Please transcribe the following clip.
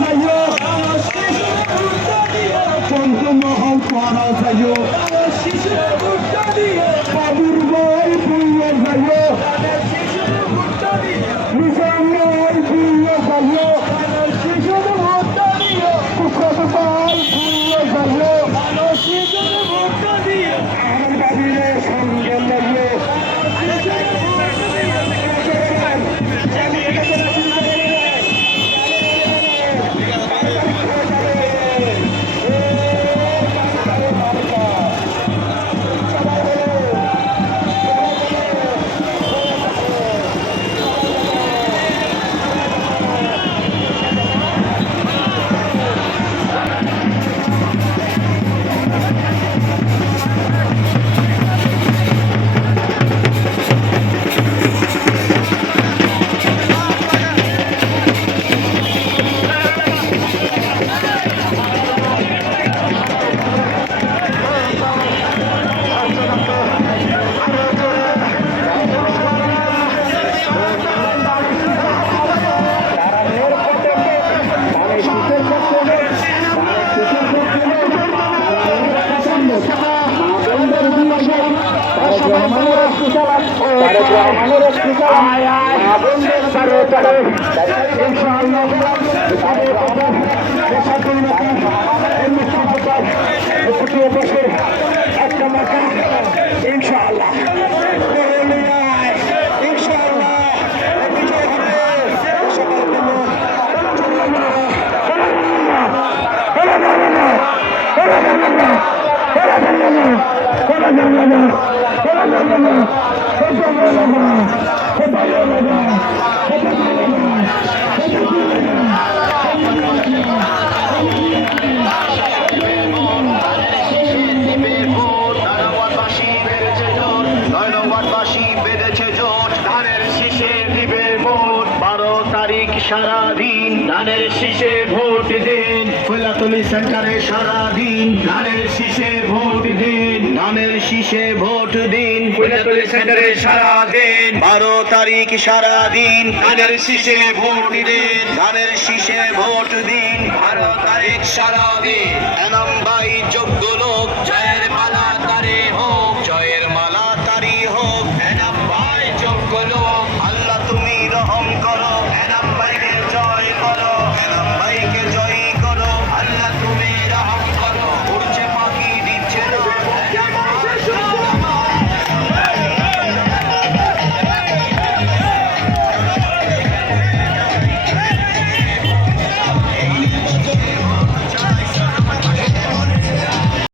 যাইও চন্দ্রমহল করা যাইও বাবুর বই বুঝে যাইও নিজাম বই বুঝে যাইও কুসব বই বুঝে যাইও আমার বাবিরের সঙ্গে লইও একটা মাথা ইনশাআল্লাহ সারাদিন ধানের শীষে ভোট দিন ফুলাতলি সেন্টারে সারাদিন ধানের শীষে ভোট দিন ধানের শীষে ভোট দিন ফুলাতলি সেন্টারে সারাদিন 12 তারিখ সারাদিন ধানের শীষে ভোট দিন ধানের শীষে ভোট দিন 12 তারিখ সারাদিন এনাম ভাই যোগ্য